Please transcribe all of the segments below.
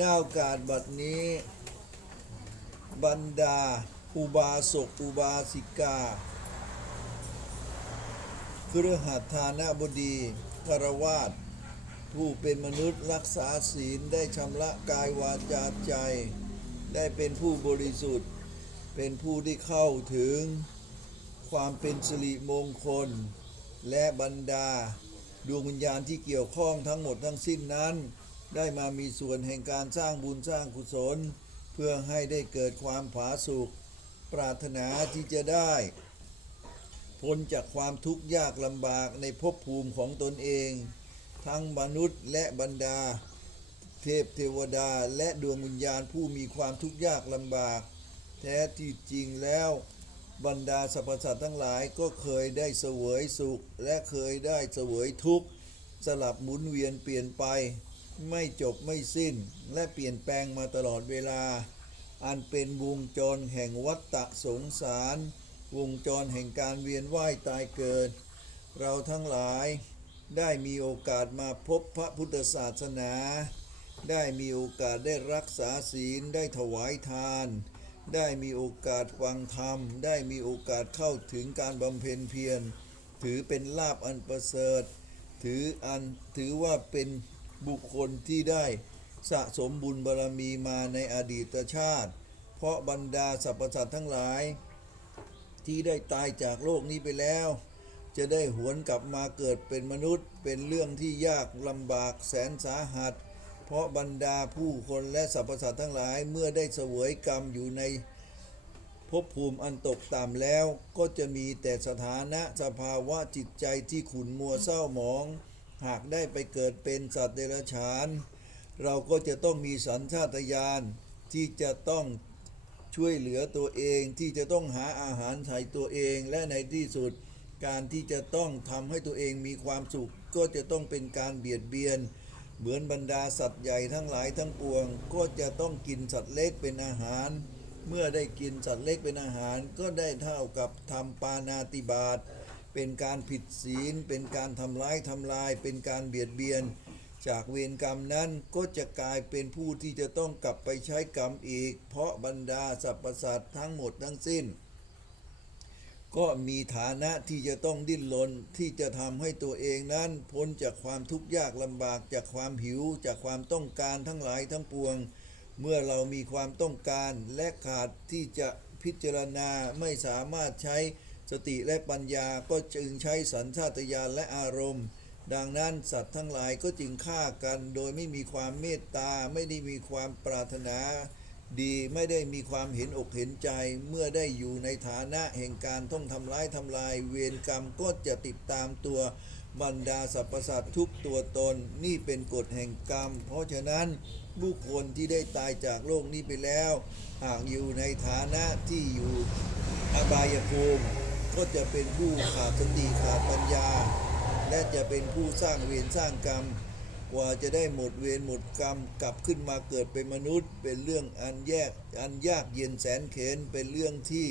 หน้าโอกาสบัดนี้ บรรดา อุบาสก อุบาสิกาเครือหัดฐานะบดีคารวาสผู้เป็นมนุษย์รักษาศีลได้ชำระกายวาจาใจ ได้เป็นผู้บริสุทธิ์ เป็นผู้ที่เข้าถึง ความเป็นสิริมงคล และบรรดา ดวงวิญญาณที่เกี่ยวข้องทั้งหมดทั้งสิ้นนั้น ได้มามีส่วนแห่งการสร้างบุญสร้างกุศล เพื่อให้ได้เกิดความผาสุกปรารถนาที่จะได้พ้นจากความทุกข์ยากลำบากในภพภูมิของตนเอง ทั้งมนุษย์และบรรดา เทพเทวดาและดวงวิญญาณผู้มีความทุกข์ยากลำบาก แท้ที่จริงแล้วบรรดาสรรพสัตว์ทั้งหลายก็เคยได้เสวยสุข และเคยได้เสวยทุกข์ สลับหมุนเวียนเปลี่ยนไป ไม่จบไม่สิ้น และเปลี่ยนแปลงมาตลอดเวลา อันเป็นวงจรแห่งวัฏฏะสงสาร วงจรแห่งการเวียนว่ายตายเกิด เราทั้งหลายได้มีโอกาสมาพบพระพุทธศาสนา ได้มีโอกาสได้รักษาศีลได้ถวายทาน ได้มีโอกาสฟังธรรม ได้มีโอกาสเข้าถึงการบำเพ็ญเพียร ถือเป็นลาบอันประเสริฐ ถืออันถือว่าเป็น บุคคลที่ได้สะสมบุญบารมีมาในอดีตชาติ เพราะบรรดาสรรพสัตว์ทั้งหลาย ที่ได้ตายจากโลกนี้ไปแล้ว จะได้หวนกลับมาเกิดเป็นมนุษย์ เป็นเรื่องที่ยากลำบากแสนสาหัส เพราะบรรดาผู้คนและสรรพสัตว์ทั้งหลายเมื่อได้เสวยกรรมอยู่ในภพภูมิอันตกต่ำแล้วก็จะมีแต่สถานะสภาวะจิตใจที่ขุนมัวเศร้าหมอง หากได้ไปเกิดเป็นสัตว์เดรัจฉาน เราก็จะต้องมีสัญชาตญาณที่จะต้องช่วยเหลือตัวเองที่จะต้องหาอาหารไถ่ตัวเองและในที่สุดการที่จะต้องทำให้ตัวเองมีความสุข ก็จะต้องเป็นการเบียดเบียน เหมือนบรรดาสัตว์ใหญ่ทั้งหลายทั้งปวง ก็จะต้องกินสัตว์เล็กเป็นอาหาร เมื่อได้กินสัตว์เล็กเป็นอาหารก็ได้เท่ากับทำปานาติบาต เป็นการผิดศีล เป็นการทำร้ายทำลาย เป็นการเบียดเบียน จากเวรกรรมนั้นก็จะกลายเป็นผู้ที่จะต้องกลับไปใช้กรรมอีก เพราะบรรดาสรรพสัตว์ทั้งหมดทั้งสิ้น ก็มีฐานะที่จะต้องดิ้นรนที่จะทำให้ตัวเองนั้น พ้นจากความทุกข์ยากลำบากจากความหิว จากความต้องการทั้งหลายทั้งปวง เมื่อเรามีความต้องการและขาดที่จะพิจารณาไม่สามารถใช้ สติและปัญญาก็จึงใช้สัญชาตญาณและอารมณ์ ดังนั้นสัตว์ทั้งหลายก็จึงฆ่ากันโดยไม่มีความเมตตาไม่ได้มีความปรารถนา ดีไม่ได้มีความเห็นอกเห็นใจ เมื่อได้อยู่ในฐานะแห่งการต้องทำร้ายทำลาย เวรกรรมก็จะติดตามตัวบรรดาสรรพสัตว์ทุกตัวตนนี่เป็นกฎแห่งกรรม เพราะฉะนั้นบุคคลที่ได้ตายจากโลกนี้ไปแล้ว หากอยู่ในฐานะที่อยู่อบายภูมิ ก็จะเป็นผู้ขาดสติขาดปัญญา และจะเป็นผู้สร้างเวรสร้างกรรม กว่าจะได้หมดเวรหมดกรรม กลับขึ้นมาเกิดเป็นมนุษย์ เป็นเรื่องอันแยกอันยากเย็นแสนเข็นเป็นเรื่องที่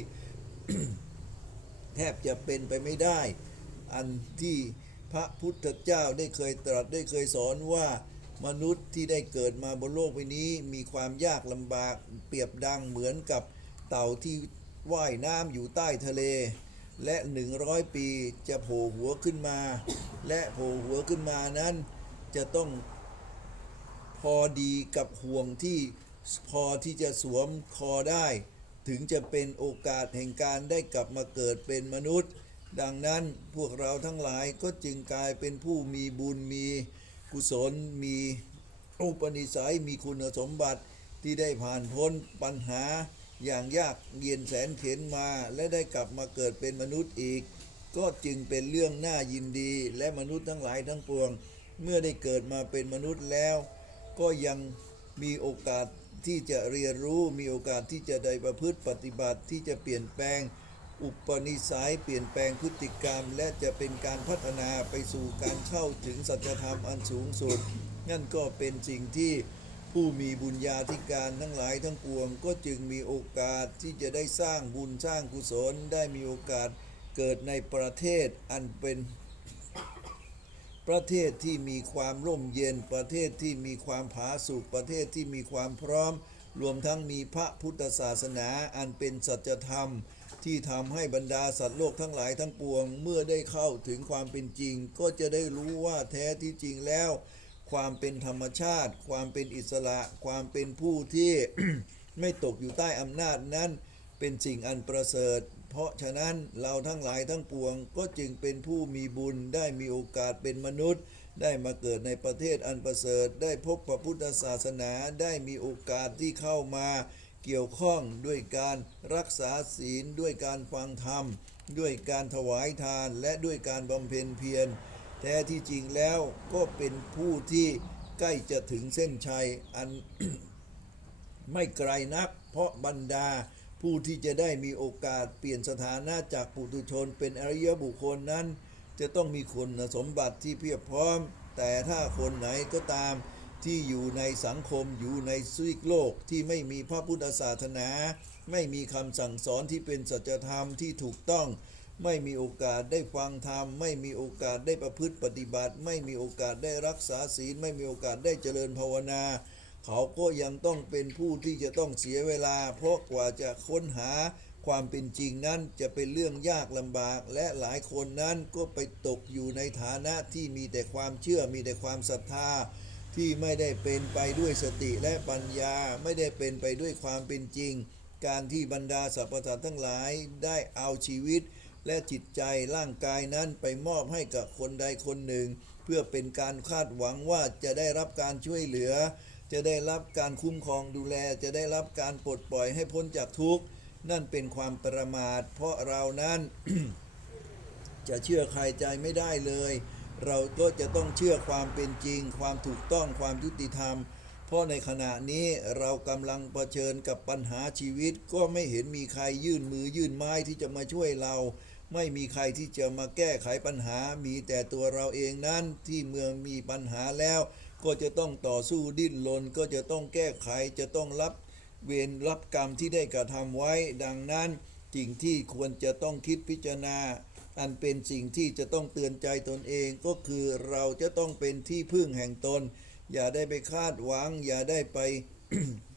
แทบจะเป็นไปไม่ได้ อันที่พระพุทธเจ้าได้เคยตรัสได้เคยสอนว่ามนุษย์ที่ได้เกิดมาบนโลกใบนี้ มีความยากลำบากเปรียบดังเหมือนกับเต่าที่ว่ายน้ำอยู่ใต้ทะเล และหนึ่งร้อยปีจะโผล่หัวขึ้นมา และโผล่หัวขึ้นมานั้น จะต้องพอดีกับห่วงที่พอที่จะสวมคอได้ ถึงจะเป็นโอกาสแห่งการได้กลับมาเกิดเป็นมนุษย์ ดังนั้นพวกเราทั้งหลายก็จึงกลายเป็นผู้มีบุญมีกุศลมีอุปนิสัยมีคุณสมบัติที่ได้ผ่านพ้นปัญหา อย่างยากเย็นแสนเข็นมาและได้กลับมาเกิดเป็นมนุษย์อีก ก็จึงเป็นเรื่องน่ายินดีและมนุษย์ทั้งหลายทั้งปวง เมื่อได้เกิดมาเป็นมนุษย์แล้ว ก็ยังมีโอกาสที่จะเรียนรู้มีโอกาสที่จะได้ประพฤติปฏิบัติที่จะเปลี่ยนแปลง อุปนิสัย เปลี่ยนแปลงพฤติกรรม และจะเป็นการพัฒนาไปสู่การเข้าถึงสัจธรรมอันสูงสุดนั่นก็เป็นสิ่งที่ ผู้มีบุญญาธิการทั้งหลายทั้งปวง ก็จึงมีโอกาสที่จะได้สร้างบุญสร้างกุศลได้มีโอกาสเกิดในประเทศอันเป็นประเทศที่มีความร่มเย็นประเทศที่มีความผาสุกประเทศที่มีความพร้อม รวมทั้งมีพระพุทธศาสนาอันเป็นสัจธรรม ที่ทำให้บรรดาสัตว์โลกทั้งหลายทั้งปวง เมื่อได้เข้าถึงความเป็นจริง ก็จะได้รู้ว่าแท้ที่จริงแล้ว ความเป็นธรรมชาติ ความเป็นอิสระ ความเป็นผู้ที่ไม่ตกอยู่ใต้อำนาจนั้น เป็นสิ่งอันประเสริฐ เพราะฉะนั้นเราทั้งหลายทั้งปวงก็จึงเป็นผู้มีบุญได้มีโอกาสเป็นมนุษย์ ได้มาเกิดในประเทศอันประเสริฐ ได้พบพระพุทธศาสนาได้มีโอกาสที่เข้ามาเกี่ยวข้องด้วยการรักษาศีลด้วยการฟังธรรม ด้วยการถวายทานและด้วยการบำเพ็ญเพียร แท้ที่จริงแล้วก็เป็นผู้ที่ใกล้จะถึงเส้นชัยอันไม่ไกลนัก เพราะบรรดาผู้ที่จะได้มีโอกาสเปลี่ยนสถานะจากปุถุชนเป็นอริยบุคคลนั้น จะต้องมีคุณสมบัติที่เพียบพร้อม แต่ถ้าคนไหนก็ตามที่อยู่ในสังคมอยู่ในซีกโลกที่ไม่มีพระพุทธศาสนา ไม่มีคำสั่งสอนที่เป็นสัจธรรมที่ถูกต้อง ไม่มีโอกาสได้ฟังธรรม ไม่มีโอกาสได้ประพฤติปฏิบัติ ไม่มีโอกาสได้รักษาศีล ไม่มีโอกาสได้เจริญภาวนา เขาก็ยังต้องเป็นผู้ที่จะต้องเสียเวลา เพราะกว่าจะค้นหาความเป็นจริงนั้นจะเป็นเรื่องยากลำบาก และหลายคนนั้นก็ไปตกอยู่ในฐานะที่มีแต่ความเชื่อมีแต่ความศรัทธา ที่ไม่ได้เป็นไปด้วยสติและปัญญาไม่ได้เป็นไปด้วยความเป็นจริง การที่บรรดาสรรพสัตว์ทั้งหลายได้เอาชีวิต และจิตใจร่างกายนั้นไปมอบให้กับคนใดคนหนึ่ง เพื่อเป็นการคาดหวังว่าจะได้รับการช่วยเหลือ จะได้รับการคุ้มครองดูแล จะได้รับการปลดปล่อยให้พ้นจากทุกข์ นั่นเป็นความประมาท เพราะเรานั้น จะเชื่อใครใจไม่ได้เลย เราก็จะต้องเชื่อความเป็นจริง ความถูกต้องความยุติธรรมเพราะในขณะนี้เรากำลังเผชิญกับปัญหาชีวิต ก็ไม่เห็นมีใครยื่นมือยื่นไม้ที่จะมาช่วยเรา ไม่มีใครที่จะมาแก้ไขปัญหา มีแต่ตัวเราเองนั้นที่เมื่อมีปัญหาแล้ว ก็จะต้องต่อสู้ดิ้นรนก็จะต้องแก้ไขจะต้องรับเวรรับกรรมที่ได้กระทำไว้ ดังนั้นสิ่งที่ควรจะต้องคิดพิจารณา อันเป็นสิ่งที่จะต้องเตือนใจตนเองก็คือเราจะต้องเป็นที่พึ่งแห่งตน อย่าได้ไปคาดหวัง อย่าได้ไป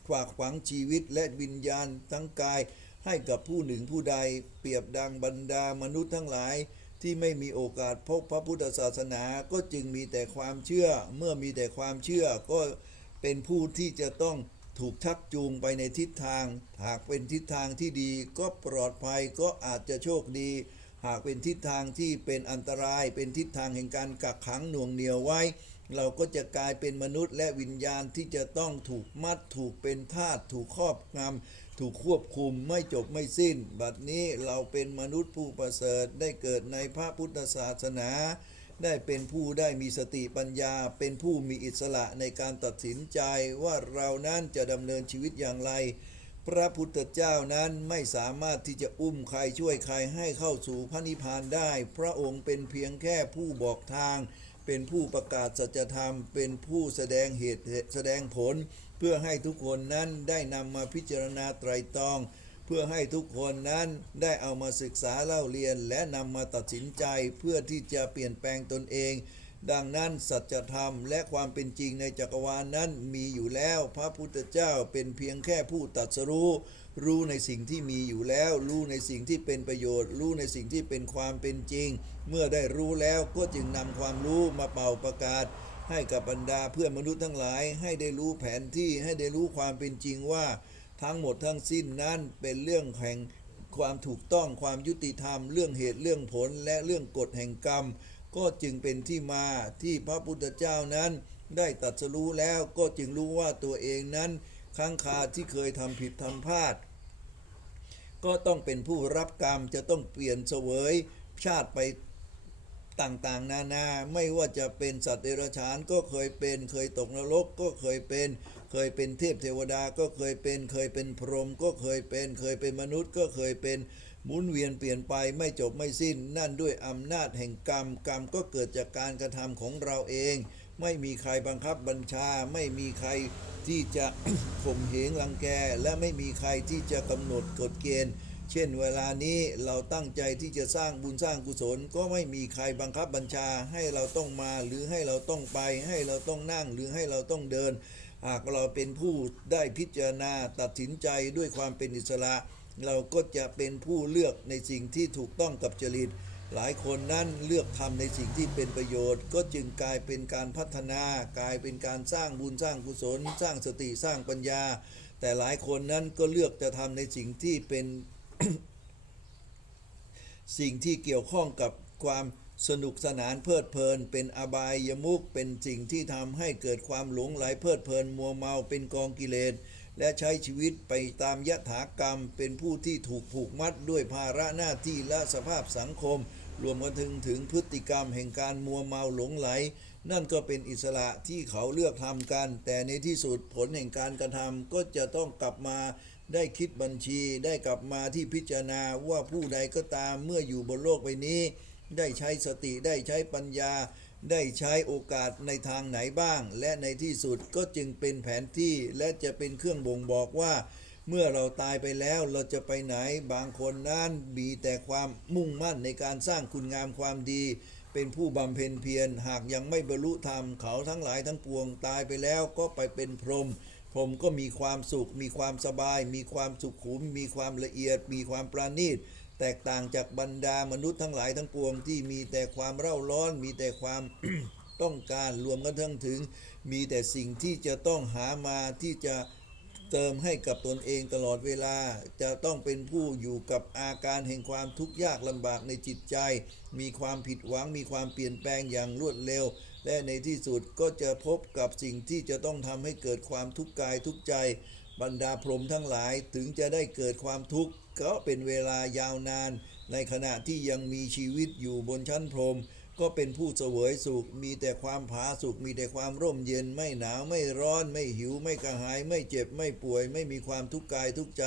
ฝากฝังชีวิตและวิญญาณทั้งกาย ให้กับผู้หนึ่งผู้ใดเปรียบดังบรรดามนุษย์ทั้งหลายที่ไม่มีโอกาสพบพระพุทธศาสนาก็จึงมีแต่ความเชื่อ เมื่อมีแต่ความเชื่อก็เป็นผู้ที่จะต้องถูกชักจูงไปในทิศทาง หากเป็นทิศทางที่ดีก็ปลอดภัยก็อาจจะโชคดี หากเป็นทิศทางที่เป็นอันตราย เป็นทิศทางแห่งการกักขังหน่วงเหนียวไว้ เราก็จะกลายเป็นมนุษย์และวิญญาณที่จะต้องถูกมัดถูกเป็นทาสถูกครอบงำ ถูกควบคุมไม่จบไม่สิ้น บัดนี้เราเป็นมนุษย์ผู้ประเสริฐได้เกิดในพระพุทธศาสนา ได้เป็นผู้ได้มีสติปัญญา เป็นผู้มีอิสระในการตัดสินใจว่าเรานั้นจะดำเนินชีวิตอย่างไร พระพุทธเจ้านั้นไม่สามารถที่จะอุ้มใครช่วยใครให้เข้าสู่พระนิพพานได้ พระองค์เป็นเพียงแค่ผู้บอกทาง เป็นผู้ประกาศสัจธรรม เป็นผู้แสดงเหตุแสดงผล เพื่อให้ทุกคนนั้นได้นำมาพิจารณาไตรตรอง เพื่อให้ทุกคนนั้นได้เอามาศึกษาเล่าเรียนและนำมาตัดสินใจเพื่อที่จะเปลี่ยนแปลงตนเอง ดังนั้นสัจธรรมและความเป็นจริงในจักรวาลนั้นมีอยู่แล้ว พระพุทธเจ้าเป็นเพียงแค่ผู้ตัดสรู้รู้ในสิ่งที่มีอยู่แล้ว รู้ในสิ่งที่เป็นประโยชน์ รู้ในสิ่งที่เป็นความเป็นจริง เมื่อได้รู้แล้วก็จึงนำความรู้มาเป่าประกาศ ให้กับบรรดาเพื่อนมนุษย์ทั้งหลาย ให้ได้รู้แผนที่ให้ได้รู้ความเป็นจริงว่า ทั้งหมดทั้งสิ้นนั้นเป็นเรื่องแห่งความถูกต้องความยุติธรรม เรื่องเหตุเรื่องผลและเรื่องกฎแห่งกรรม ก็จึงเป็นที่มาที่พระพุทธเจ้านั้นได้ตรัดสรู้แล้วก็จึงรู้ว่าตัวเองนั้นค้างคาที่เคยทำผิดทำพลาด ก็ต้องเป็นผู้รับกรรมจะต้องเปลี่ยนเสวยชาติไป ต่างๆ นานาไม่ว่าจะเป็นสัตว์เดรัจฉานก็เคยเป็น เคยตกนรกก็เคยเป็น เคยเป็นเทพเทวดาก็เคยเป็น เคยเป็นพรหมก็เคยเป็น เคยเป็นมนุษย์ก็เคยเป็นหมุนเวียนเปลี่ยนไปไม่จบไม่สิ้น นั่นด้วยอำนาจแห่งกรรม กรรมก็เกิดจากการกระทำของเราเอง ไม่มีใครบังคับบัญชา ไม่มีใครที่จะข่มเหงรังแก และไม่มีใครที่จะกำหนดกฎเกณฑ์ เช่นเวลานี้เราตั้งใจที่จะสร้างบุญสร้างกุศล ก็ไม่มีใครบังคับบัญชาให้เราต้องมาหรือให้เราต้องไป ให้เราต้องนั่งหรือให้เราต้องเดิน หากเราเป็นผู้ได้พิจารณาตัดสินใจด้วยความเป็นอิสระ เราก็จะเป็นผู้เลือกในสิ่งที่ถูกต้องกับจริต หลายคนนั้นเลือกทำในสิ่งที่เป็นประโยชน์ ก็จึงกลายเป็นการพัฒนากลายเป็นการสร้างบุญสร้างกุศล สร้างสติสร้างปัญญา แต่หลายคนนั้นก็เลือกจะทำในสิ่งที่เป็น สิ่งที่เกี่ยวข้องกับความสนุกสนานเพลิดเพลิน เป็นอบายยมุกเป็นสิ่งที่ทำให้เกิดความหลงไหลเพลิดเพลินมัวเมาเป็นกองกิเลสและใช้ชีวิตไปตามยถากรรม เป็นผู้ที่ถูกผูกมัดด้วยภาระหน้าที่และสภาพสังคม รวมกันถึงถึงพฤติกรรมแห่งการมัวเมาหลงไหล นั่นก็เป็นอิสระที่เขาเลือกทำกัน แต่ในที่สุดผลแห่งการกระทำก็จะต้องกลับมา ได้คิดบัญชีได้กลับมาที่พิจารณาว่าผู้ใดก็ตามเมื่ออยู่บนโลกใบนี้ ได้ใช้สติได้ใช้ปัญญา ได้ใช้โอกาสในทางไหนบ้าง และในที่สุดก็จึงเป็นแผนที่และจะเป็นเครื่องบ่งบอกว่า เมื่อเราตายไปแล้วเราจะไปไหนบางคนนั้นมีแต่ความมุ่งมั่นในการสร้างคุณงามความดี เป็นผู้บำเพ็ญเพียรหากยังไม่บรรลุธรรมเขาทั้งหลายทั้งปวงตายไปแล้วก็ไปเป็นพรหม พรหมก็มีความสุข มีความสบาย มีความสุขขุม มีความละเอียด มีความประณีต แตกต่างจากบรรดามนุษย์ทั้งหลายทั้งปวงที่มีแต่ความเร่าร้อน มีแต่ความต้องการรวมกันทั้งถึง มีแต่สิ่งที่จะต้องหามาที่จะเติมให้กับตนเองตลอดเวลา จะต้องเป็นผู้อยู่กับอาการแห่งความทุกข์ยากลำบากในจิตใจ มีความผิดหวัง มีความเปลี่ยนแปลงอย่างรวดเร็ว และในที่สุดก็จะพบกับสิ่งที่จะต้องทำให้เกิดความทุกข์กายทุกใจ บรรดาพรหมทั้งหลายถึงจะได้เกิดความทุกข์ก็เป็นเวลายาวนาน ในขณะที่ยังมีชีวิตอยู่บนชั้นพรหมก็เป็นผู้เสวยสุข มีแต่ความผาสุข มีแต่ความร่มเย็น ไม่หนาวไม่ร้อน ไม่หิว ไม่กระหาย ไม่เจ็บ ไม่ป่วย ไม่มีความทุกข์กายทุกข์ใจ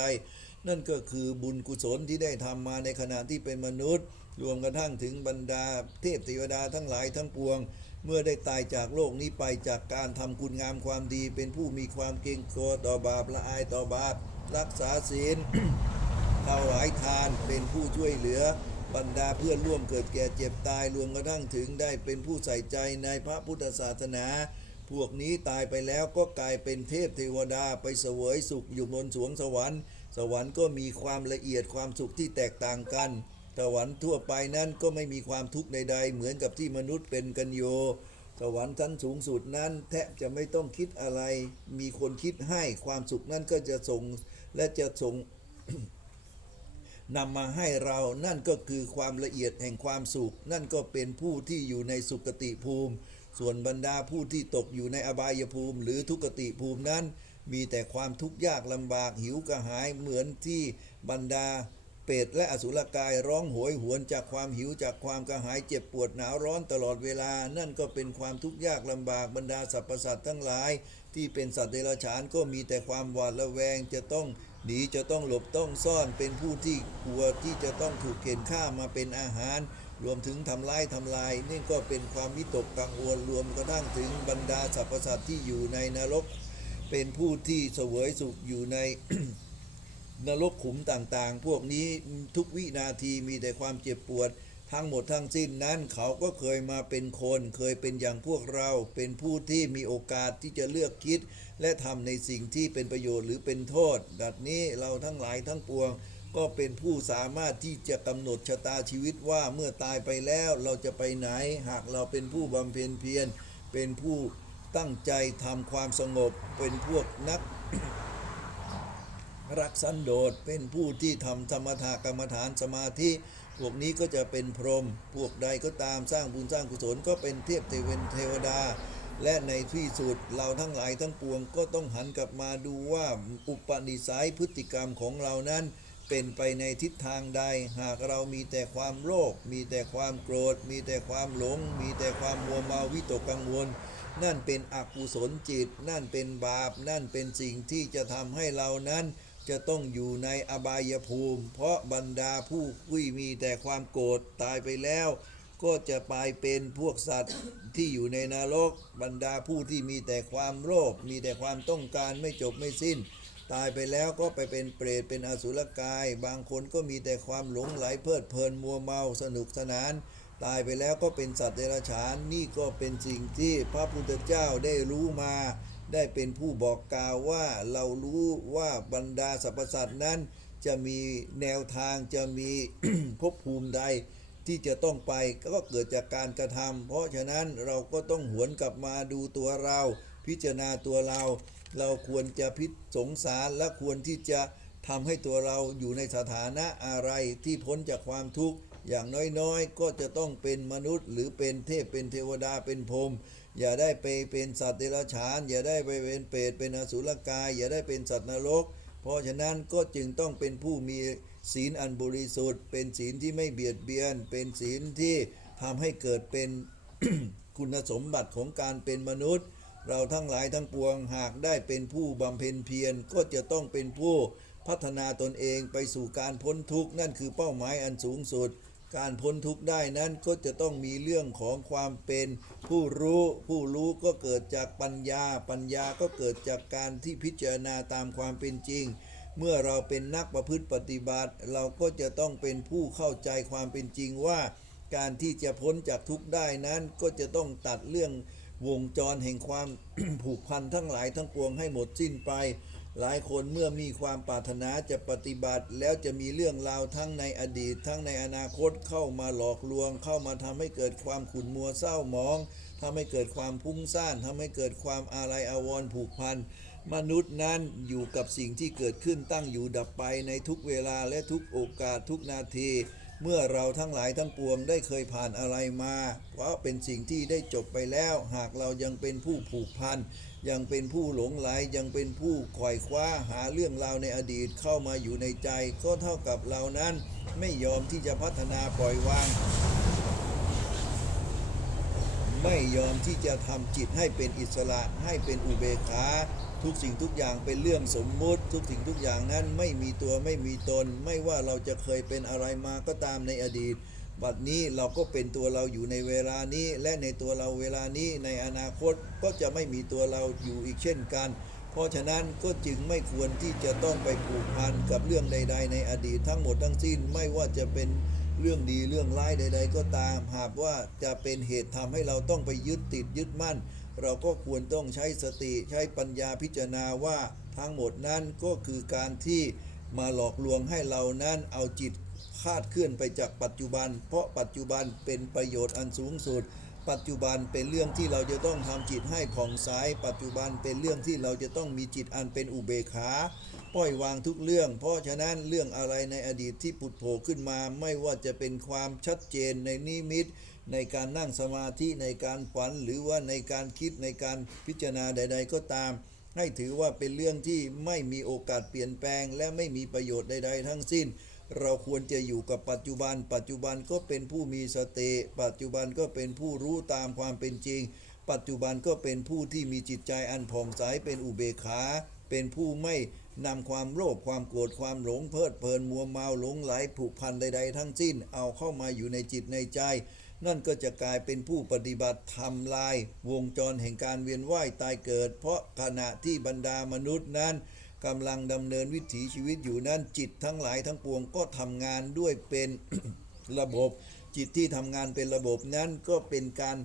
นั่นก็คือบุญกุศลที่ได้ทำมาในขณะที่เป็นมนุษย์ รวมกระทั่งถึงบรรดาเทพเทวดาทั้งหลายทั้งปวง เมื่อได้ตายจากโลกนี้ไปจากการทำคุณงามความดี เป็นผู้มีความเกรงกลัวต่อบาปละอายต่อบาปรักษาศีลถวายทานเป็นผู้ช่วยเหลือบรรดาเพื่อนร่วมเกิดแก่เจ็บตายรวมกระทั่งถึงได้เป็นผู้ใส่ใจในพระพุทธศาสนา พวกนี้ตายไปแล้วก็กลายเป็นเทพเทวดาไปเสวยสุขอยู่บนสวงสวรรค์ สวรรค์ก็มีความละเอียดความสุขที่แตกต่างกัน สวรรค์ทั่วไปนั้นก็ไม่มีความทุกข์ใด ๆ เหมือนกับที่มนุษย์เป็นกันโย สวรรค์ชั้นสูงสุดนั้น แทบจะไม่ต้องคิดอะไร มีคนคิดให้ความสุขนั้นก็จะส่งและจะส่งนำมาให้เรา นั่นก็คือความละเอียดแห่งความสุข นั่นก็เป็นผู้ที่อยู่ในสุคติภูมิ ส่วนบรรดาผู้ที่ตกอยู่ในอบายภูมิ หรือทุกติภูมินั้น มีแต่ความทุกข์ยากลำบากหิวกระหายเหมือนที่บรรดา เปรตและอสุรกายร้องโหยหวนจากความหิวจากความกระหายเจ็บปวดหนาวร้อนตลอดเวลา นั่นก็เป็นความทุกข์ยากลำบากบรรดาสรรพสัตว์ทั้งหลาย ที่เป็นสัตว์เดรัจฉานก็มีแต่ความหวาดระแวงจะต้องหนีจะต้องหลบต้องซ่อนเป็นผู้ที่กลัวที่จะต้องถูกเข็นฆ่ามาเป็นอาหาร รวมถึงทำลายทำลายนี่ก็เป็นความวิตกกังวลรวมกระทั่งถึงบรรดาสรรพสัตว์ที่อยู่ในนรก เป็นผู้ที่เสวยสุขอยู่ใน นรกขุมต่างๆ พวกนี้ทุกวินาทีมีแต่ความเจ็บปวด ทั้งหมดทั้งสิ้นนั้นเขาก็เคยมาเป็นคน เคยเป็นอย่างพวกเรา เป็นผู้ที่มีโอกาสที่จะเลือกคิด และทำในสิ่งที่เป็นประโยชน์หรือเป็นโทษดัดนี้เราทั้งหลายทั้งปวง ก็เป็นผู้สามารถที่จะกำหนดชะตาชีวิตว่าเมื่อตายไปแล้วเราจะไปไหน หากเราเป็นผู้บำเพ็ญเพียรเป็นผู้ตั้งใจทำความสงบเป็นพวกนัก รักสันโดษเป็นผู้ที่ทำธรรมทากรรมฐานสมาธิ พวกนี้ก็จะเป็นพรหมพวกใดก็ตามสร้างบุญสร้างกุศลก็เป็นเทพเทวนเทวดา และในที่สุดเราทั้งหลายทั้งปวงก็ต้องหันกลับมาดูว่าอุปนิสัยพฤติกรรมของเรานั้นเป็นไปในทิศทางใด หากเรามีแต่ความโลภมีแต่ความโกรธ มีแต่ความหลง มีแต่ความมัวเมาวิตกกังวล นั่นเป็นอกุศลจิต นั่นเป็นบาป นั่นเป็นสิ่งที่จะทำให้เรานั้น จะต้องอยู่ในอบายภูมิ เพราะบรรดาผู้ที่มีแต่ความโกรธตายไปแล้ว ก็จะไปเป็นพวกสัตว์ที่อยู่ในนรก บรรดาผู้ที่มีแต่ความโลภมีแต่ความต้องการไม่จบไม่สิ้น ตายไปแล้วก็ไปเป็นเปรตเป็นอสุรกาย บางคนก็มีแต่ความหลงไหลเพลิดเพลินมัวเมาสนุกสนานตายไปแล้วก็เป็นสัตว์เดรัจฉานนี่ก็เป็นสิ่งที่พระพุทธเจ้าได้รู้มา ได้เป็นผู้บอกกล่าวว่าเรารู้ว่าบรรดาสรรพสัตว์นั้น จะมีแนวทางจะมีภพภูมิใดที่จะต้องไปก็เกิดจากการกระทำเพราะฉะนั้นเราก็ต้องหวนกลับมาดูตัวเรา พิจารณาตัวเรา เราควรจะพิสงสารและควรที่จะทำให้ตัวเราอยู่ในสถานะอะไรที่พ้นจากความทุกข์อย่างน้อยๆ ก็จะต้องเป็นมนุษย์ หรือเป็นเทพเป็นเทวดาเป็นพรหม อย่าได้ไปเป็นสัตว์เดรัจฉาน อย่าได้ไปเป็นเปรตเป็นอสุรกาย อย่าได้เป็นสัตว์นรก เพราะฉะนั้นก็จึงต้องเป็นผู้มีศีลอันบริสุทธิ์ เป็นศีลที่ไม่เบียดเบียน เป็นศีลที่ทำให้เกิดเป็นคุณสมบัติของการเป็นมนุษย์ เราทั้งหลายทั้งปวงหากได้เป็นผู้บำเพ็ญเพียรก็จะต้องเป็นผู้พัฒนาตนเองไปสู่การพ้นทุกข์นั่นคือเป้าหมายอันสูงสุด การพ้นทุกข์ได้นั้นก็จะต้องมีเรื่องของความเป็นผู้รู้ ผู้รู้ก็เกิดจากปัญญา ปัญญาก็เกิดจากการที่พิจารณาตามความเป็นจริง เมื่อเราเป็นนักประพฤติปฏิบัติ เราก็จะต้องเป็นผู้เข้าใจความเป็นจริงว่า การที่จะพ้นจากทุกข์ได้นั้นก็จะต้องตัดเรื่องวงจรแห่งความผูกพันทั้งหลายทั้งปวงให้หมดสิ้นไป หลายคนเมื่อมีความปรารถนาจะปฏิบัติ แล้วจะมีเรื่องราวทั้งในอดีต ทั้งในอนาคตเข้ามาหลอกลวง เข้ามาทำให้เกิดความขุ่นมัวเศร้าหมองทำให้เกิดความพุ่งซ่านทำให้เกิดความอาลัยอาวรณ์ผูกพันมนุษย์นั้นอยู่กับสิ่งที่เกิดขึ้นตั้งอยู่ดับไปในทุกเวลาและทุกโอกาสทุกนาที เมื่อเราทั้งหลายทั้งปวงได้เคยผ่านอะไรมา เพราะเป็นสิ่งที่ได้จบไปแล้ว หากเรายังเป็นผู้ผูกพัน ยังเป็นผู้หลงไหล ยังเป็นผู้ขวายคว้าหาเรื่องราวในอดีตเข้ามาอยู่ในใจ ก็เท่ากับเรานั้นไม่ยอมที่จะพัฒนาปล่อยวาง ไม่ยอมที่จะทำจิตให้เป็นอิสระให้เป็นอุเบกขาทุกสิ่งทุกอย่างเป็นเรื่องสมมุติ ทุกสิ่งทุกอย่างนั้นไม่มีตัวไม่มีตน ไม่ว่าเราจะเคยเป็นอะไรมาก็ตามในอดีต บัดนี้เราก็เป็นตัวเราอยู่ในเวลานี้ และในตัวเราเวลานี้ในอนาคตก็จะไม่มีตัวเราอยู่อีกเช่นกัน เพราะฉะนั้นก็จึงไม่ควรที่จะต้องไปผูกพันกับเรื่องใด ๆ ในอดีตทั้งหมดทั้งสิ้นไม่ว่าจะเป็น เรื่องดีเรื่องร้ายใด ๆ ก็ตาม หากว่าจะเป็นเหตุทำให้เราต้องไปยึดติดยึดมั่น เราก็ควรต้องใช้สติใช้ปัญญาพิจารณาว่าทั้งหมดนั้นก็คือการที่มาหลอกลวงให้เรานั้นเอาจิตคาดเคลื่อนไปจากปัจจุบัน เพราะปัจจุบันเป็นประโยชน์อันสูงสุด ปัจจุบันเป็นเรื่องที่เราจะต้องทำจิตให้ผ่องใส ปัจจุบันเป็นเรื่องที่เราจะต้องมีจิตอันเป็นอุเบกขาปล่อยวางทุกเรื่อง เพราะฉะนั้นเรื่องอะไรในอดีตที่ผุดโผล่ขึ้นมา ไม่ว่าจะเป็นความชัดเจนในนิมิต ในการนั่งสมาธิในการฝันหรือว่าในการคิดในการพิจารณาใด ๆ ก็ตาม ให้ถือว่าเป็นเรื่องที่ไม่มีโอกาสเปลี่ยนแปลง และไม่มีประโยชน์ใด ๆ ทั้งสิ้น เราควรจะอยู่กับปัจจุบัน ปัจจุบันก็เป็นผู้มีสติปัจจุบันก็เป็นผู้รู้ตามความเป็นจริง ปัจจุบันก็เป็นผู้ที่มีจิตใจอันผ่องใสเป็นอุเบกขา เป็นผู้ไม่นำความโลภความโกรธความหลงเพลิดเพลินมัวเมาหลงไหลผูกพันใด ๆ ทั้งสิ้น เอาเข้ามาอยู่ในจิตในใจ นั่นก็จะกลายเป็นผู้ปฏิบัติทำลาย วงจรแห่งการเวียนว่ายตายเกิด เพราะขณะที่บรรดามนุษย์นั้น กำลังดำเนินวิถีชีวิตอยู่นั้นจิตทั้งหลายทั้งปวงก็ทำงานด้วยเป็นระบบ จิตที่ทำงานเป็นระบบนั้นก็เป็นการ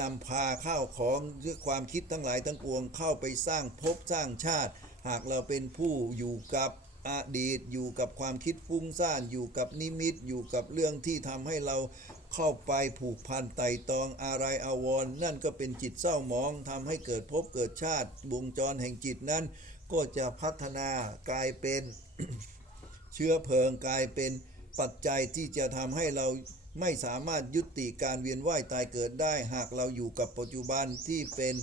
นำพาข้าวของหรือความคิดทั้งหลายทั้งปวงเข้าไปสร้างภพสร้างชาติ หากเราเป็นผู้อยู่กับอดีตอยู่กับความคิดฟุ้งซ่านอยู่กับนิมิตอยู่กับเรื่องที่ทำให้เราเข้าไปผูกพันไต่ตองอะไรอาวรณ์นั่นก็เป็นจิตเศร้าหมองทำให้เกิดภพเกิดชาติวงจรแห่งจิตนั้น ก็จะพัฒนากลายเป็นเชื้อเพลิงกลายเป็นปัจจัยที่จะทำให้เราไม่สามารถยุติการเวียนว่ายตายเกิดได้ หากเราอยู่กับปัจจุบันที่เป็น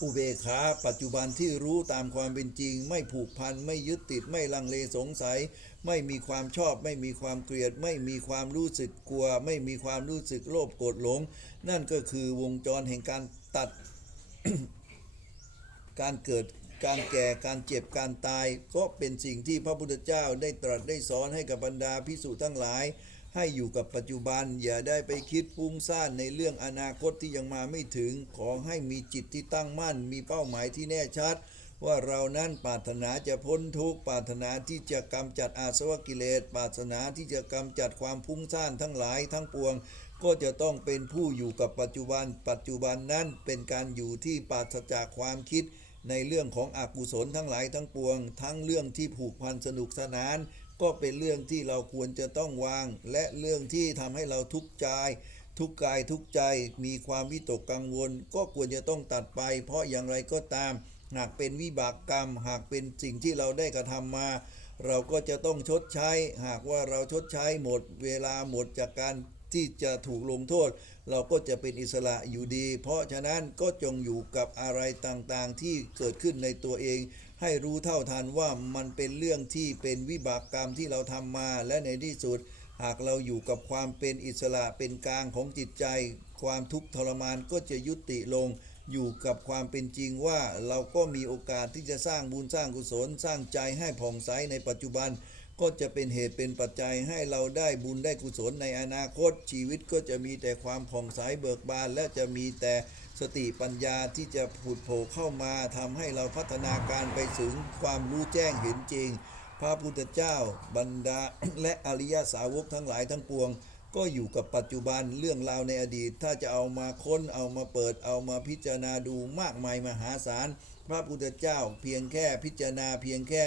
อุเบกขาปัจจุบันที่รู้ตามความเป็นจริง ไม่ผูกพัน ไม่ยึดติดไม่ลังเลสงสัย ไม่มีความชอบ ไม่มีความเกลียด ไม่มีความรู้สึกกลัว ไม่มีความรู้สึกโลภโกรธหลง นั่นก็คือวงจรแห่งการตัด การเกิดการแก่การเจ็บการตาย ก็เป็นสิ่งที่พระพุทธเจ้าได้ตรัสได้สอนให้กับบรรดาพิสุทั้งหลาย ให้อยู่กับปัจจุบันอย่าได้ไปคิดฟุ้งซ่านในเรื่องอนาคตที่ยังมาไม่ถึง ขอให้มีจิตที่ตั้งมั่น มีเป้าหมายที่แน่ชัด ว่าเรานั้นปรารถนาจะพ้นทุกข์ปรารถนาที่จะกำจัดอาสวะกิเลสปรารถนาที่จะกำจัดความพุ่งซ่านทั้งหลายทั้งปวงก็จะต้องเป็นผู้อยู่กับปัจจุบัน ปัจจุบันนั้นเป็นการอยู่ที่ปราศจากความคิด ในเรื่องของอกุศลทั้งหลายทั้งปวง ทั้งเรื่องที่ผูกพันสนุกสนาน ก็เป็นเรื่องที่เราควรจะต้องวาง และเรื่องที่ทำให้เราทุกข์ใจ ทุกข์กายทุกข์ใจมีความวิตกกังวล ก็ควรจะต้องตัดไป เพราะอย่างไรก็ตาม หากเป็นวิบากกรรม หากเป็นสิ่งที่เราได้กระทำมา เราก็จะต้องชดใช้ หากว่าเราชดใช้หมด เวลาหมดจากการ ที่จะถูกลงโทษ เราก็จะเป็นอิสระอยู่ดี เพราะฉะนั้นก็จงอยู่กับอะไรต่างๆ ที่เกิดขึ้นในตัวเอง ให้รู้เท่าทันว่ามันเป็นเรื่องที่เป็นวิบากกรรมที่เราทำมาและในที่สุด หากเราอยู่กับความเป็นอิสระเป็นกลางของจิตใจ ความทุกข์ทรมานก็จะยุติลงอยู่กับความเป็นจริงว่าเราก็มีโอกาสที่จะสร้างบุญสร้างกุศล สร้างใจให้ผ่องใสในปัจจุบัน ก็จะเป็นเหตุเป็นปัจจัยให้เราได้บุญได้กุศลในอนาคตชีวิตก็จะมีแต่ความผ่องใสเบิกบาน และจะมีแต่สติปัญญาที่จะผุดโผล่เข้ามาทำให้เราพัฒนาการไปถึงความรู้แจ้งเห็นจริง พระพุทธเจ้าบรรดาและอริยสาวกทั้งหลายทั้งปวง ก็อยู่กับปัจจุบันเรื่องราวในอดีต ถ้าจะเอามาค้นเอามาเปิดเอามาพิจารณาดูมากมายมหาศาล พระพุทธเจ้าเพียงแค่พิจารณาเพียงแค่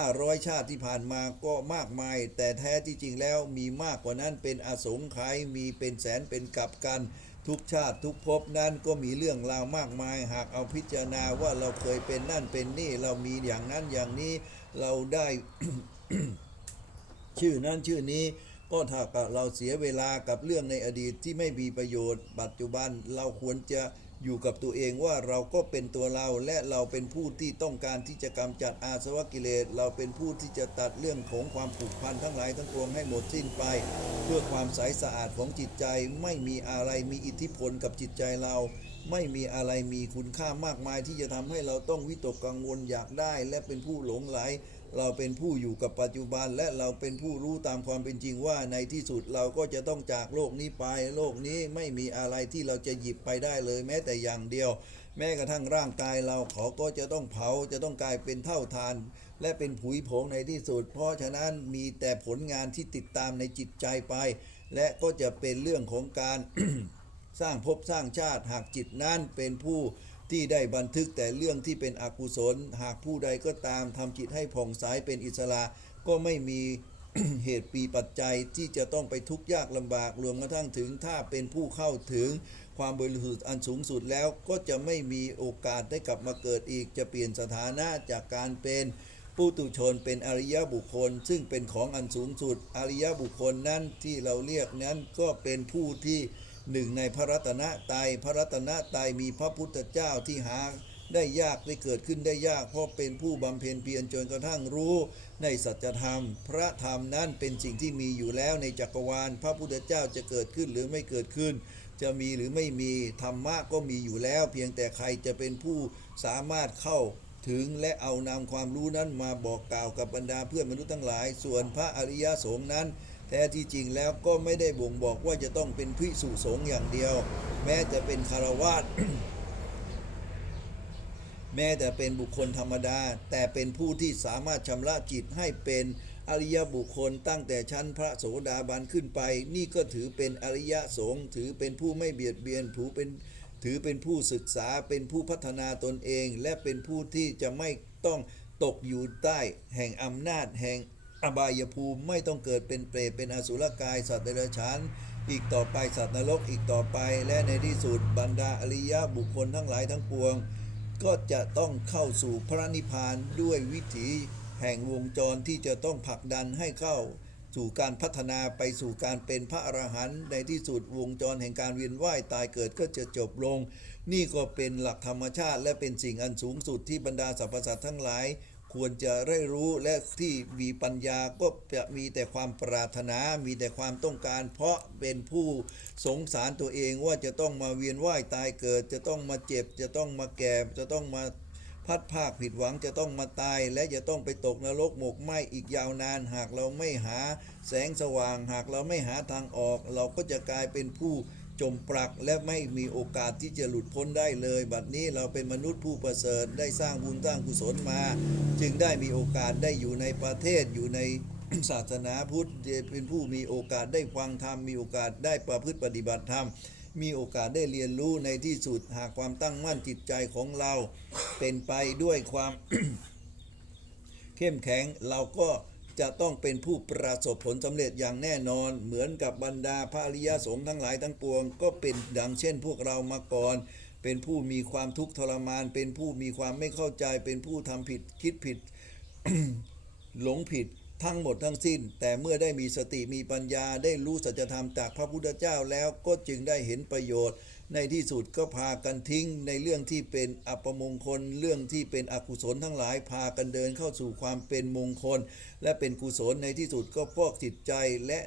500 ชาติที่ผ่านมาก็มากมาย แต่แท้ที่จริงแล้วมีมากกว่านั้นเป็นอสงไขยมีเป็นแสนเป็นกับกัน ทุกชาติทุกภพนั้นก็มีเรื่องราวมากมาย หากเอาพิจารณาว่าเราเคยเป็นนั่นเป็นนี่เรามีอย่างนั้นอย่างนี้เราได้ชื่อนั้นชื่อนี้ก็ถ้าเราเสียเวลากับเรื่องในอดีตที่ไม่มีประโยชน์ ปัจจุบันเราควรจะ อยู่กับตัวเองว่าเราก็เป็นตัวเราและเราเป็นผู้ที่ต้องการที่จะกำจัดอาสวะกิเลส เราเป็นผู้ที่จะตัดเรื่องของความผูกพันทั้งหลายทั้งปวงให้หมดสิ้นไป เพื่อความใสสะอาดของจิตใจไม่มีอะไรมีอิทธิพลกับจิตใจเรา ไม่มีอะไรมีคุณค่ามากมายที่จะทำให้เราต้องวิตกกังวลอยากได้ และเป็นผู้หลงไหล เราเป็นผู้อยู่กับปัจจุบันและเราเป็นผู้รู้ตามความเป็นจริงว่าในที่สุดเราก็จะต้องจากโลกนี้ไป โลกนี้ไม่มีอะไรที่เราจะหยิบไปได้เลยแม้แต่อย่างเดียว แม้กระทั่งร่างกายเราเขาก็จะต้องเผาจะต้องกลายเป็นเท่าทาน และเป็นผุยผงในที่สุด เพราะฉะนั้นมีแต่ผลงานที่ติดตามในจิตใจไป และก็จะเป็นเรื่องของการสร้างภพสร้างชาติหากจิตนั้นเป็นผู้ ที่ได้บันทึกแต่เรื่องที่เป็นอกุศล หากผู้ใดก็ตามทำจิตให้ผ่องใสเป็นอิสระก็ไม่มีเหตุปีปัจจัยที่จะต้องไปทุกข์ยากลำบากรวมกระทั่งถึงถ้าเป็นผู้เข้าถึงความบริสุทธิ์อันสูงสุดแล้วก็จะไม่มีโอกาสได้กลับมาเกิดอีก จะเปลี่ยนสถานะจากการเป็นผู้ตุชนเป็นอริยบุคคล ซึ่งเป็นของอันสูงสุด อริยบุคคลนั้นที่เราเรียกนั้นก็เป็นผู้ที่ หนึ่งในพระรัตนตรัยพระรัตนตรัยมีพระพุทธเจ้าที่หาได้ยากได้เกิดขึ้นได้ยาก เพราะเป็นผู้บำเพ็ญเพียรจนกระทั่งรู้ในสัจธรรม พระธรรมนั้นเป็นสิ่งที่มีอยู่แล้วในจักรวาล พระพุทธเจ้าจะเกิดขึ้นหรือไม่เกิดขึ้น จะมีหรือไม่มีธรรมะก็มีอยู่แล้ว เพียงแต่ใครจะเป็นผู้สามารถเข้าถึงและเอานำความรู้นั้นมาบอกกล่าวกับบรรดาเพื่อนมนุษย์ทั้งหลาย ส่วนพระอริยสงฆ์นั้น แท้ที่จริงแล้วก็ไม่ได้บ่งบอกว่าจะต้องเป็นพิสุสงอย่างเดียว แม้จะเป็นคารวาสแม้แต่เป็นบุคคลธรรมดา แต่เป็นผู้ที่สามารถชำระจิตให้เป็นอริยบุคคลตั้งแต่ชั้นพระโสดาบันขึ้นไป นี่ก็ถือเป็นอริยสงฆ์ถือเป็นผู้ไม่เบียดเบียนถือเป็นถือเป็นผู้ศึกษาเป็นผู้พัฒนาตนเอง และเป็นผู้ที่จะไม่ต้องตกอยู่ใต้ แห่งอำนาจแห่ง อบายภูมิไม่ต้องเกิดเป็นเปรตเป็นอสุรกาย สัตว์เดรัจฉานอีกต่อไปสัตว์นรกอีกต่อไป และในที่สุดบรรดาอริยบุคคลทั้งหลายทั้งปวง ก็จะต้องเข้าสู่พระนิพพานด้วยวิถีแห่งวงจรที่จะต้องผลักดันให้เข้า สู่การพัฒนาไปสู่การเป็นพระอรหันต์ในที่สุดวงจรแห่งการเวียนว่ายตายเกิดก็จะจบลง นี่ก็เป็นหลักธรรมชาติ และเป็นสิ่งอันสูงสุดที่บรรดาสรรพสัตว์ทั้งหลาย ควรจะได้รู้และที่มีปัญญาก็จะมีแต่ความปรารถนา มีแต่ความต้องการ เพราะเป็นผู้สงสารตัวเองว่าจะต้องมาเวียนว่ายตายเกิด จะต้องมาเจ็บ จะต้องมาแก่ จะต้องมาพัดภาคผิดหวังจะต้องมาตาย และจะต้องไปตกนรกหมกไหมอีกยาวนาน หากเราไม่หาแสงสว่าง หากเราไม่หาทางออก เราก็จะกลายเป็นผู้ จมปลักและไม่มีโอกาสที่จะหลุดพ้นได้เลย บัดนี้เราเป็นมนุษย์ผู้ประเสริฐได้สร้างบุญสร้างกุศลมา จึงได้มีโอกาสได้อยู่ในประเทศอยู่ในศาสนาพุทธเป็นผู้มีโอกาสได้ฟังธรรมมีโอกาสได้ประพฤติปฏิบัติธรรมมีโอกาสได้เรียนรู้ในที่สุดหากความตั้งมั่นจิตใจของเราเป็นไปด้วยความ เข้มแข็งเราก็ จะต้องเป็นผู้ประสบผลสำเร็จอย่างแน่นอน เหมือนกับบรรดาพระอริยสงฆ์ทั้งหลายทั้งปวง ก็เป็นดังเช่นพวกเรามาก่อน เป็นผู้มีความทุกข์ทรมาน เป็นผู้มีความไม่เข้าใจ เป็นผู้ทำผิดคิดผิด หลงผิดทั้งหมดทั้งสิ้น แต่เมื่อได้มีสติมีปัญญาได้รู้สัจธรรมจากพระพุทธเจ้าแล้วก็จึงได้เห็นประโยชน์ ในที่สุดก็พากันทิ้งในเรื่องที่เป็นอัปมงคล เรื่องที่เป็นอกุศลทั้งหลายพากันเดินเข้าสู่ความเป็นมงคล และเป็นกุศลในที่สุดก็ฟอกจิตใจและ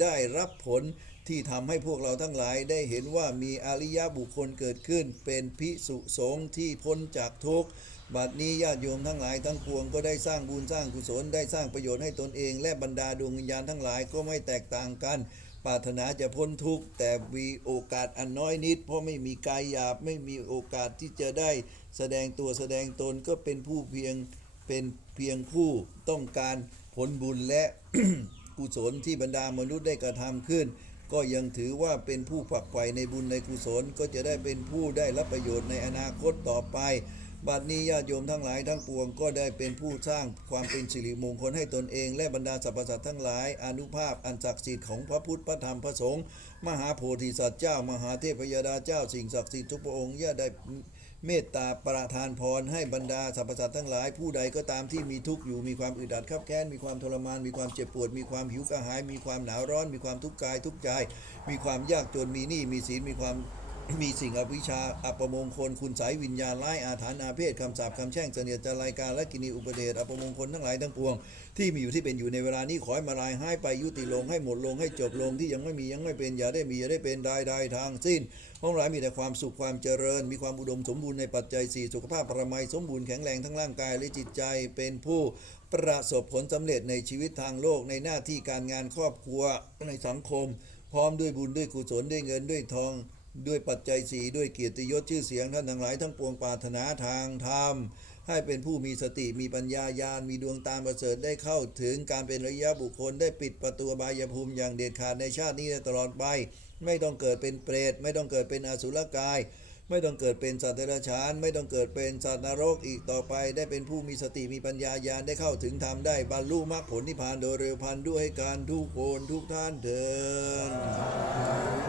ได้รับผลที่ทำให้พวกเราทั้งหลายได้เห็นว่ามีอริยบุคคลเกิดขึ้น เป็นพิสุสงฆ์ที่พ้นจากทุกข์บัดนี้ญาติโยมทั้งหลายทั้งปวงก็ได้สร้างบุญสร้างกุศลได้สร้างประโยชน์ให้ตนเอง และบรรดาดวงวิญญาณทั้งหลายก็ไม่แตกต่างกัน ปรารถนาจะพ้นทุกข์แต่มีโอกาสอันน้อยนิด เพราะไม่มีกายหยาบไม่มีโอกาสที่จะได้แสดงตัวแสดงตนก็เป็นผู้เพียงเป็นเพียงผู้ต้องการผลบุญและกุศลที่บรรดามนุษย์ได้กระทำขึ้น ก็ยังถือว่าเป็นผู้ฝักใฝ่ในบุญในกุศลก็จะได้เป็นผู้ได้รับประโยชน์ในอนาคตต่อไป บัดนี้ญาติโยมทั้งหลายทั้งปวงก็ได้เป็นผู้สร้างความเป็นสิริมงคลให้ตนเอง และบรรดาสรรพสัตว์ทั้งหลาย อนุภาพอันศักดิ์สิทธิ์ของพระพุทธพระธรรมพระสงฆ์มหาโพธิสัตว์เจ้า มหาเทพยดาเจ้าสิ่งศักดิ์สิทธิ์ทุกพระองค์ย่าได้เมตตาประทานพรให้บรรดาสรรพสัตว์ทั้งหลาย ผู้ใดก็ตามที่มีทุกข์อยู่มีความอึดอัดขับแค้นมีความทรมาน มีความเจ็บปวด มีความหิวกระหาย มีความหนาวร้อน มีความทุกข์กายทุกข์ใจ มีความยากจนมีหนี้มีศีลมีความ มีสิ่งอวิชาอัปมงคล คุณไสยวิญญาณร้ายอาถรรพ์อาเพศคำสาปคำแช่งเสนียดจารายการและกินีอุปเดชอัปมงคลทั้งหลายทั้งปวง ที่มีอยู่ที่เป็นอยู่ในเวลานี้ขอให้มาลายให้ไปยุติลงให้หมดลงให้จบลงที่ยังไม่มียังไม่เป็นอย่าได้มีอย่าได้เป็นได้ได้ทางสิ้นห้องหลายมีแต่ความสุขความเจริญ มีความอุดมสมบูรณ์ในปัจจัยสี่สุขภาพประมัยสมบูรณ์แข็งแรงทั้งร่างกายและจิตใจเป็นผู้ประสบผลสำเร็จในชีวิตทางโลกในหน้าที่การงานครอบครัวในสังคม พร้อมด้วยบุญด้วยกุศลด้วยเงินด้วยทอง ด้วยปัจจัยสีด้วยเกียรติยศชื่อเสียงท่านทั้งหลายทั้งปวงปรารถนาทางธรรมให้เป็นผู้มีสติมีปัญญาญาณมีดวงตาประเสริฐได้เข้าถึงการเป็นระยะบุคคลได้ปิดประตูบายภูมิอย่างเด็ดขาดในชาตินี้ตลอดไป ไม่ต้องเกิดเป็นเปรตไม่ต้องเกิดเป็นอสุรกาย ไม่ต้องเกิดเป็นสัตว์เดรัจฉาน ไม่ต้องเกิดเป็นสัตว์นรกอีกต่อไป ได้เป็นผู้มีสติมีปัญญาญาณได้เข้าถึงธรรมได้บรรลุมรรคผลนิพพานโดยเร็วพันด้วยการทุกคนทุกท่านเถิด